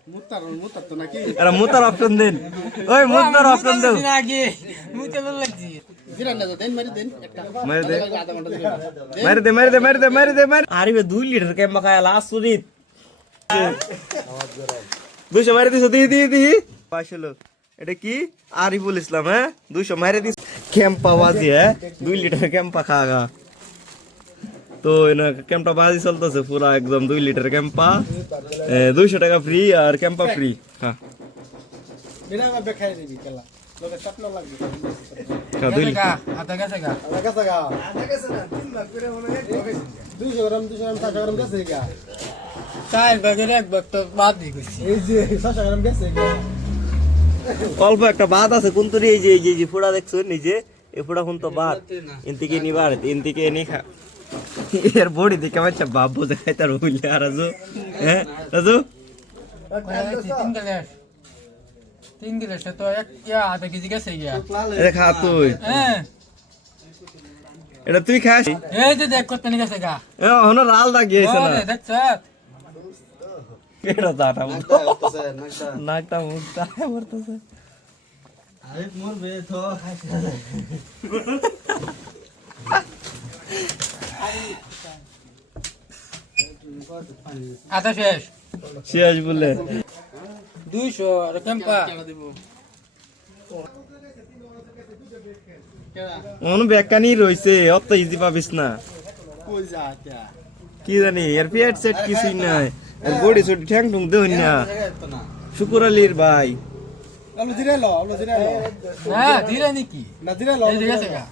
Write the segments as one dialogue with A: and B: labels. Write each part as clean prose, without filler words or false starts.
A: এরা মুতার অপশন দেন, ওই মুতার অপশন দেন। আরে 2 লিটার কেম্বা খায় লাস্ট সুদিত 200 মারি দিছো, দি পাইছিল। এটা কি আরিফুল ইসলাম, হ্যাঁ 200 মারি দিস কেম্পা বাজি, হ্যাঁ 2 লিটার কেম্পা খাগা। তো এনা কেম্পা বাজি চলতেছে পুরা একদম 2 লিটার কেম্পা, 200 টাকা ফ্রি আর কেম্পা ফ্রি। হ্যাঁ বিনা ভাবে খাই দিবি কেলা লোকে স্বপ্ন লাগবে। আধা গেছে না 3 ভাগ করে মনে হয় 200 গ্রাম 400 গ্রাম গেছে গা, 4 ভাগের এক ভাগ তো বাদ দি কইছি। এই যে 400 গ্রাম গেছে গা, অল্প একটা বাদ আছে কোন তোর। এই যে ফোড়া দেখছো নিজে, এই ফোড়া কোন তো বাদ ইনতিকে নিবার ইনতিকে নি খা। এর বডি দেখে বাচ্চা বাপ বোঝা খাই তার হইলে। আর রাজু, হ্যাঁ রাজু 3 গ্লাস তো এক আধা কেজি গেছে গিয়া। এ খা তুই, হ্যাঁ এটা তুই খাস। এই যে দেখ কত নিয়ে গেছে গা, হনো লাল দাগ গিয়েছে না দেখছ। কেডা দাটা নাকটা মুখটা বলতেছে। আরে মোর বে তো খাইছে আধা শেষ বলে 200 আর কেম্পা অনু বেকানি রইছে। অত ইজি পাবিস না, কই যা কি জানি এর পেট সেট কিছুই নাই, আর বডি সডি ঠ্যাং ঠুং দেই না। শুকুর আলীর ভাই আলো ধীরে লো না ধীরে নাকি না ধীরে লো এই গেছে গা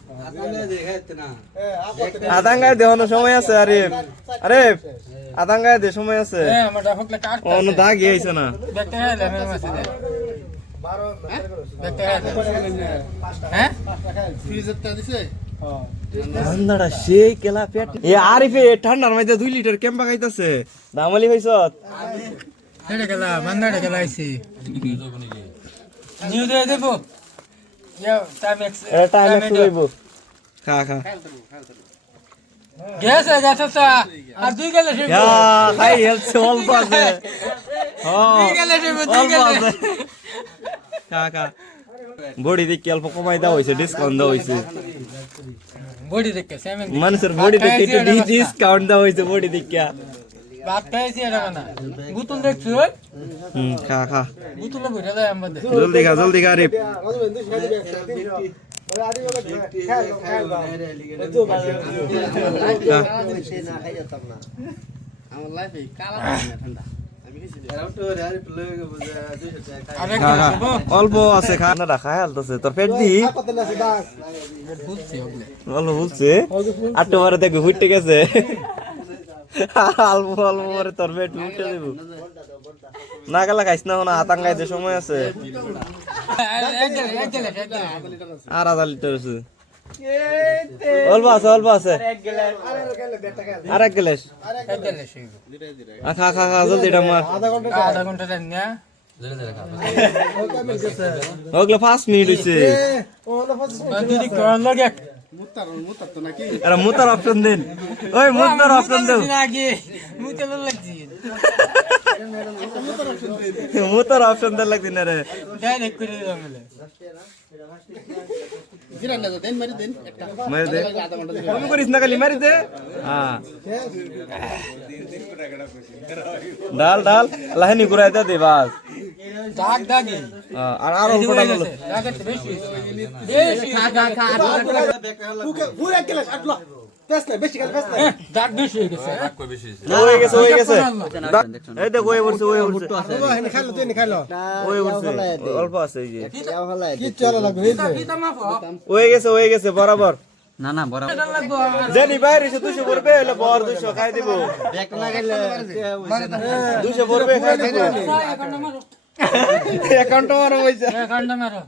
A: আদাঙ্গায় দেওয়ানো সময় আছে। আরে আদাঙ্গায় দে সময় আছে। হ্যাঁ আমারটা হকলে কাট অনু দাগ হইছে না দেখতে হইলে মেরে মাসে দে 12 দেখতে হইলে হ্যাঁ ফ্রিজটা দিছে। ঠান্ডাটা সেই কেলা পেট। এ আরিফে ঠান্ডার মধ্যে 2 লিটার কেম্পা খাইতাছে। দামালি হইছত এটা কেলা বান্দাটা কেলা আইছে নিউ দে দেবো ইয়া টাইমেক্স লইবো। খা গ্যাস তা আর 2 গেলে সে খাই হেলথ অল্প আছে। হ্যাঁ 2 গেলে সে 2 গেলে খা বডি দেখে অল্প কমাই দাও হইছে, ডিসকাউন্ট দাও হইছে। বডি দেখে সেমেন মানুষের বডি দেখে একটু ডিসকাউন্ট দাও হইছে। বডি দেখে বাত খাইছি এটা না গুতুল দেখছো। খা গুতুলে বইরা যায় আমাদের। জলদি খা রে আমার লাইফে কালা ঠান্ডা অল্প আছে। খানা রাখা হালতেছে তোর পেট দি অল্প বুঝছে। 8 বারে দেখবি ফুটে গেছে। অল্প পরে তোর পেট উঠে দেব না। গেলা খাইস না হনা আতাঙ্গাই যে সময় আছে। আর আধা লিটার আছে, অল্প আছে আর 1 গ্লাস খা জলদি এটা মার। আধা ঘন্টা দেন না ওগুলো 5 মিনিট হইছে। এরা মুতার অপশন দেন, ওই মুতার অপশন দেন। মুতার অপশন দেন লাগদি না রে। মারি দে কম করিস না খালি মারি দে। হ্যাঁ ডাল লাহিনি ঘুরাই দে বাস দাগি। আর অল্প ডাল বেশি পুরো গ্লাস আটলো পেছনে বেশি গেল পেছনে দাগ বেশি হয়ে গেছে। হয়ে গেছে এই দেখ ওই বলছে এখানে খাইলো তুই খাইলো ওই বলছে অল্প আছে। এই যে কি চলা লাগবে এই যে হয়ে গেছে বরাবর না বরাবর জানি বাইরে 200 পড়বে হলে বর 200 খাই দিব। দেখ না গেলে 200 পড়বে খাই দিব। অ্যাকাউন্ট মারো হইছে অ্যাকাউন্ট মারো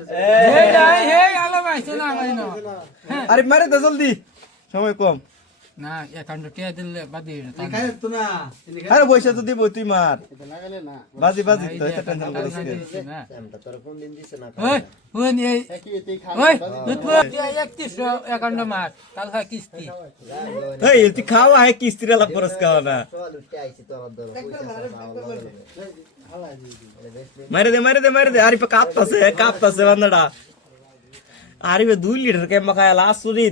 A: আরে মারে তো জলদি সময় কম।
B: না অ্যাকাউন্টে টিয়া দিলে বাদি
A: আরে পয়সা তো দিব তুই মার বাজি বাজি তো এটা টেনশন করিস না
B: ওই ওই এই ওই দুধ টিয়া 3100 অ্যাকাউন্টে মার কাল হয় কিস্তি
A: এই তুই খাওয়া হয় কিস্তির আলা পরস খাওয়া না মারে দে আরিফে কাঁপতাছে বান্দাটা আরিফে 2 লিটার কেম্বা খায় লাসুরিত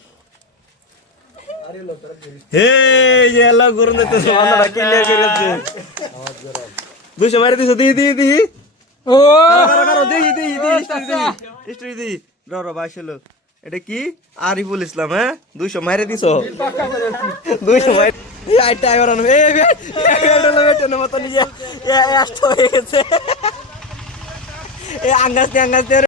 A: হে এলা গরম দিতেছে বান্দাটা ক্লিয়ার করেছে 200 মারে দিছো দি
B: ও
A: কারো দি হিস্টরি দি র বাইশলো এটা কি আরিফুল ইসলাম হ্যাঁ 200 মারে দিছো 200 মারে এই আইটা এবার এ বেটা না মত নিয়ে এ আষ্ট হয়ে গেছে এ আঙ্গাস